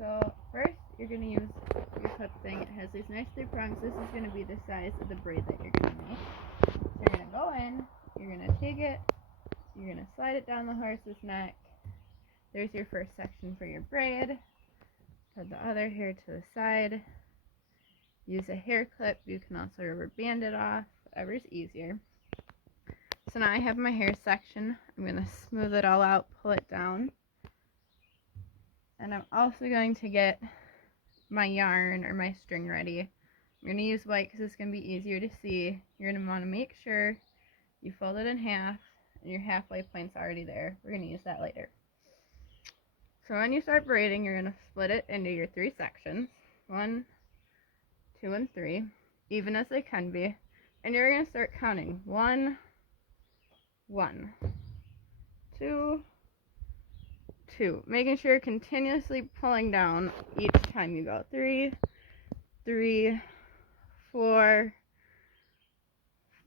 So first you're going to use your hook thing. It has these nice 3 prongs. This is going to be the size of the braid that you're going to make. So you're going to go in, you're going to take it, you're going to slide it down the horse's neck. There's your first section for your braid. Put the other hair to the side. Use a hair clip. You can also rubber band it off, whatever's easier. So now I have my hair section. I'm going to smooth it all out, pull it down. And I'm also going to get my yarn or my string ready. I'm going to use white because it's going to be easier to see. You're going to want to make sure you fold it in half and your halfway point's already there. We're going to use that later. So when you start braiding, you're going to split it into your 3 sections. 1, 2, and 3, even as they can be. And you're going to start counting. 1, 1, 2, 2. Making sure you're continuously pulling down each time you go. 3, 3, 4,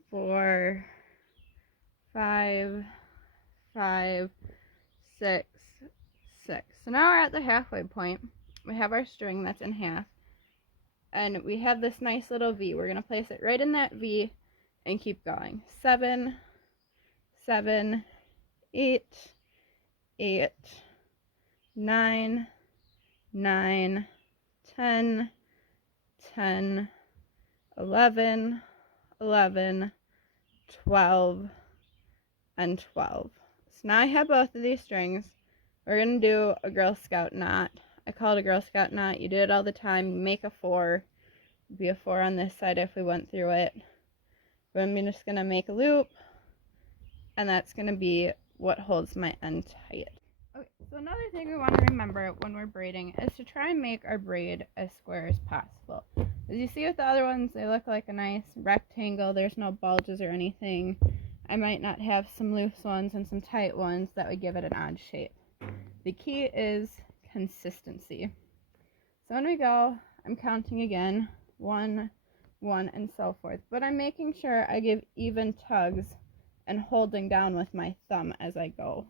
4, 5, 5, 6, 6. So now we're at the halfway point. We have our string that's in half. And we have this nice little V. We're going to place it right in that V and keep going. 7, 7, 8, 8, 9, 9, 10, 10, 11, 11, 12, and 12. So now I have both of these strings. We're going to do a Girl Scout knot. I call it a Girl Scout knot. You do it all the time. You make a 4. It'd be a 4 on this side if we went through it. But I'm just going to make a loop. And that's going to be what holds my end tight. Okay, so another thing we want to remember when we're braiding is to try and make our braid as square as possible. As you see with the other ones, they look like a nice rectangle. There's no bulges or anything. I might not have some loose ones and some tight ones that would give it an odd shape. The key is consistency. So when we go, I'm counting again, 1, 1, and so forth. But I'm making sure I give even tugs and holding down with my thumb as I go.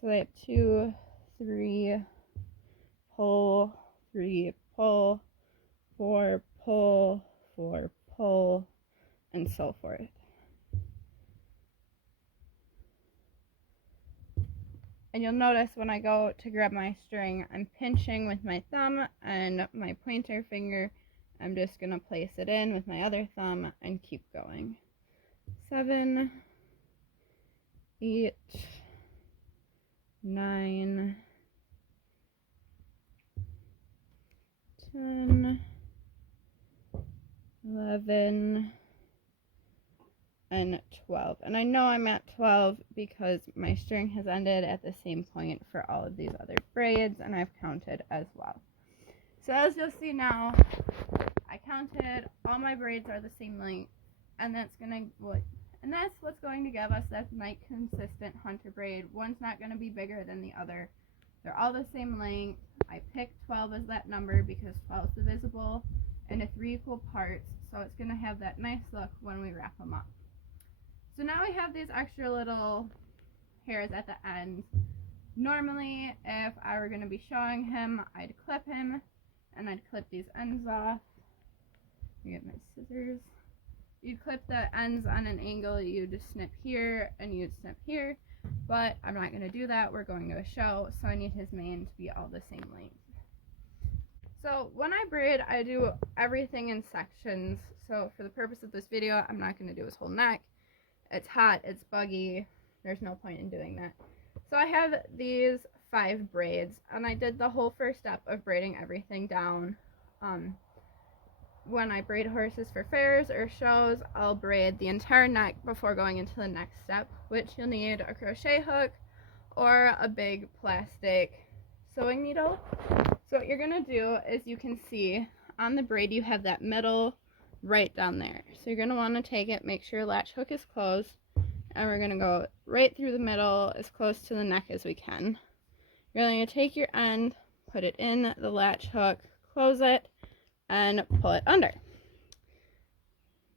So I have 2, 3, pull, 3, pull, 4, pull, 4, pull, and so forth. And you'll notice when I go to grab my string, I'm pinching with my thumb and my pointer finger. I'm just going to place it in with my other thumb and keep going. 7, 8, 9, 10, 11, and 12. And I know I'm at 12 because my string has ended at the same point for all of these other braids, and I've counted as well. So as you'll see now, I counted, all my braids are the same length, and that's what's going to give us that nice consistent hunter braid. One's not going to be bigger than the other. They're all the same length. I picked 12 as that number because 12 is divisible into 3 equal parts, so it's going to have that nice look when we wrap them up. So now we have these extra little hairs at the end. Normally, if I were going to be showing him, I'd clip him, and I'd clip these ends off. Let me get my scissors. You'd clip the ends on an angle, you just snip here, and you'd snip here, but I'm not going to do that. We're going to a show, so I need his mane to be all the same length. So when I braid, I do everything in sections. So for the purpose of this video, I'm not going to do his whole neck. It's hot, it's buggy, there's no point in doing that. So I have these 5 braids, and I did the whole first step of braiding everything down. When I braid horses for fairs or shows, I'll braid the entire neck before going into the next step, which you'll need a crochet hook or a big plastic sewing needle. So what you're going to do is, you can see on the braid you have that middle right down there. So you're going to want to take it, make sure your latch hook is closed, and we're going to go right through the middle as close to the neck as we can. You're going to take your end, put it in the latch hook, close it, and pull it under.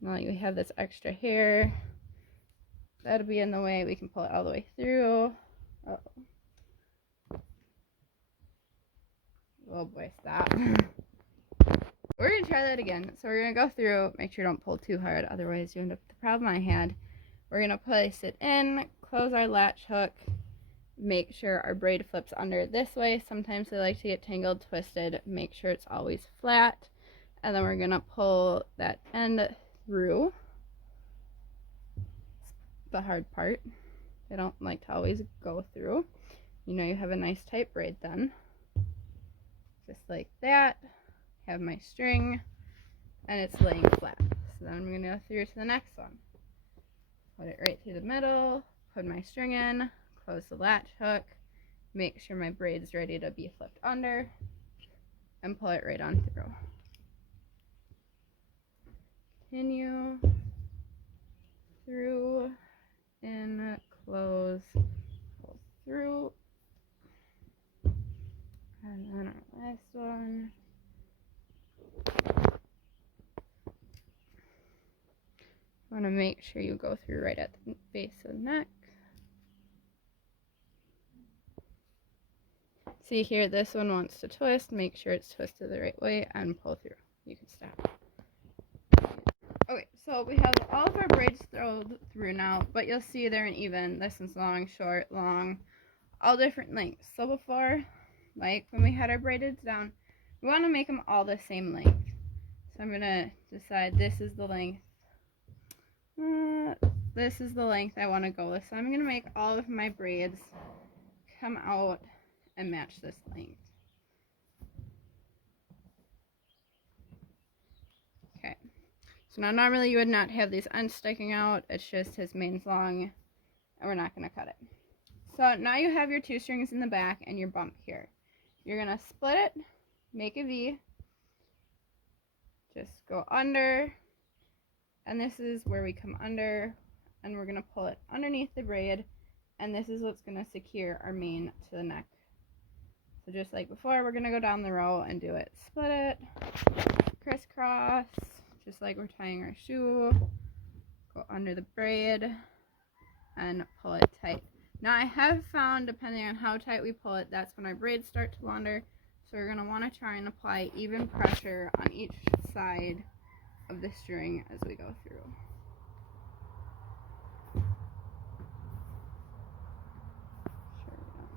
Now you have this extra hair that'll be in the way, we can pull it all the way through. Oh boy, stop. We're going to try that again. So we're going to go through, make sure you don't pull too hard, otherwise you end up with the problem I had. We're going to place it in, close our latch hook, make sure our braid flips under this way. Sometimes they like to get tangled, twisted. Make sure it's always flat. And then we're going to pull that end through. The hard part. They don't like to always go through. You know you have a nice tight braid then. Just like that. Have my string, and it's laying flat. So then I'm going to go through to the next one. Put it right through the middle, put my string in, close the latch hook, make sure my braid's ready to be flipped under, and pull it right on through. Continue through, in, close, pull through, and then our last one. You want to make sure you go through right at the base of the neck. See here, this one wants to twist. Make sure it's twisted the right way and pull through. You can stop. Okay, so we have all of our braids thrown through now, but you'll see they're uneven. This one's long, short, long, all different lengths. So before, like when we had our braided down, we want to make them all the same length. So I'm going to decide this is the length. This is the length I want to go with. So I'm going to make all of my braids come out and match this length. Okay. So now normally you would not have these ends sticking out. It's just his mane's long and we're not going to cut it. So now you have your two strings in the back and your bump here. You're going to split it, make a V, just go under, and this is where we come under, and we're going to pull it underneath the braid, and this is what's going to secure our mane to the neck. So just like before, we're going to go down the row and do it. Split it, crisscross, just like we're tying our shoe, go under the braid, and pull it tight. Now I have found, depending on how tight we pull it, that's when our braids start to wander. So we're going to want to try and apply even pressure on each side of the string as we go through.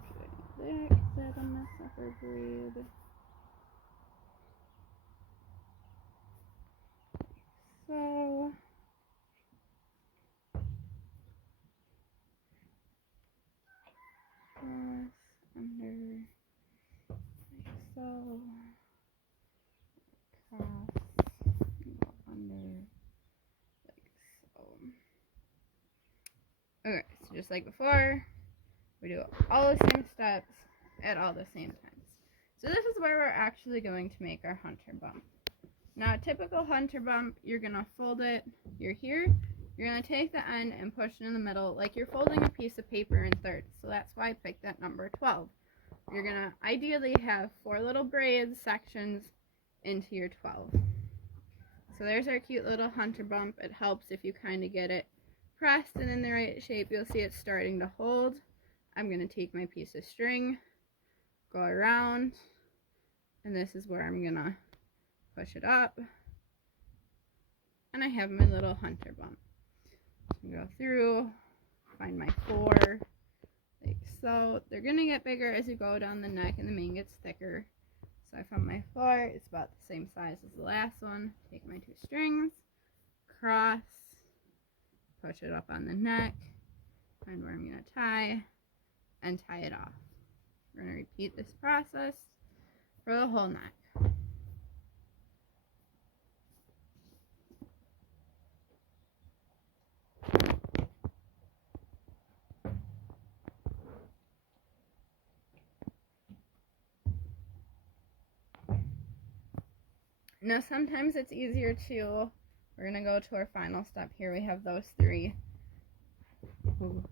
Sure we don't get any there, because that'll mess up our braid. So cross, under, like so, cross, go under, like so. Okay, so just like before, we do all the same steps at all the same times. So this is where we're actually going to make our hunter bump. Now a typical hunter bump, you're going to fold it, you're here, you're going to take the end and push it in the middle like you're folding a piece of paper in thirds. So that's why I picked that number 12. You're going to ideally have 4 little braid sections into your 12. So there's our cute little hunter bump. It helps if you kind of get it pressed and in the right shape. You'll see it's starting to hold. I'm going to take my piece of string, go around, and this is where I'm going to push it up, and I have my little hunter bump. So go through, find my 4, like so. They're going to get bigger as you go down the neck and the mane gets thicker. So I found my 4, it's about the same size as the last one. Take my 2 strings, cross, push it up on the neck, find where I'm going to tie, and tie it off. We're going to repeat this process for the whole neck. Now sometimes it's easier to, we're going to go to our final step here. We have those 3. Ooh.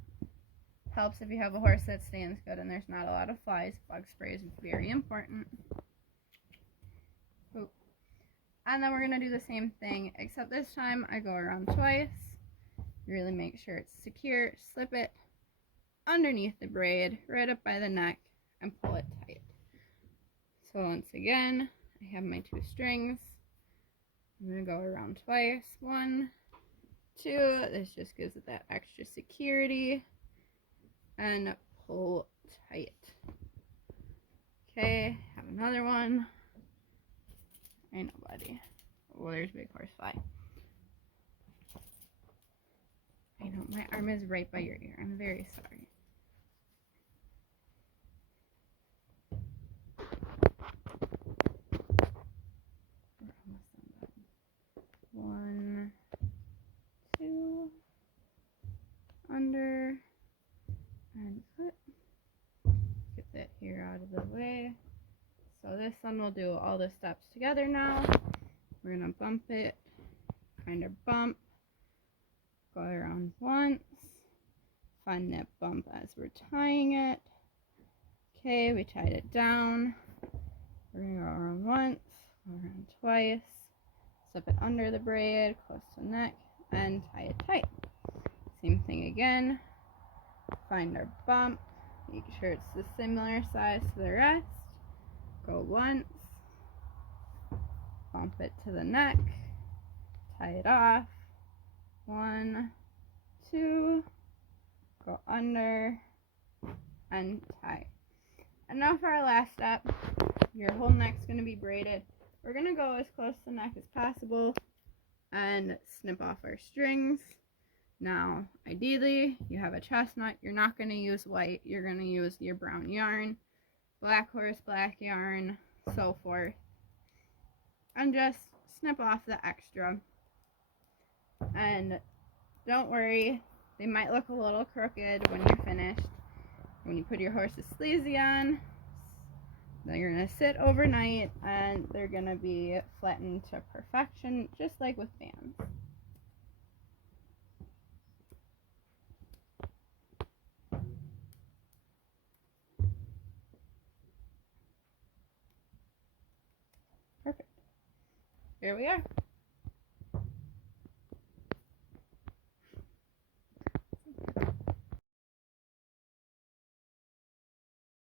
Helps if you have a horse that stands good and there's not a lot of flies. Bug spray is very important. Ooh. And then we're going to do the same thing, except this time I go around twice. Really make sure it's secure. Slip it underneath the braid, right up by the neck, and pull it tight. So once again, I have my 2 strings. I'm going to go around twice. 1, 2. This just gives it that extra security. And pull tight. Okay, have another one. Ain't nobody. Oh, there's Big Horsefly. I know, my arm is right by your ear. I'm very sorry. We're almost done. 1, 2, under, and cut. Get that here out of the way. So this one will do all the steps together now. We're going to bump it, kind of bump, go around once, find that bump as we're tying it. Okay, we tied it down. We're going to go around once, go around twice, slip it under the braid, close to the neck, and tie it tight. Same thing again. Find our bump, make sure it's the similar size to the rest. Go once, bump it to the neck, tie it off. 1, 2, go under, and tie. And now for our last step, your whole neck's going to be braided. We're going to go as close to the neck as possible and snip off our strings. Now, ideally, you have a chestnut. You're not going to use white. You're going to use your brown yarn, black horse, black yarn, so forth. And just snip off the extra. And don't worry, they might look a little crooked when you're finished. When you put your horse's sleeves on, they're going to sit overnight and they're going to be flattened to perfection, just like with bands. Perfect. Here we are.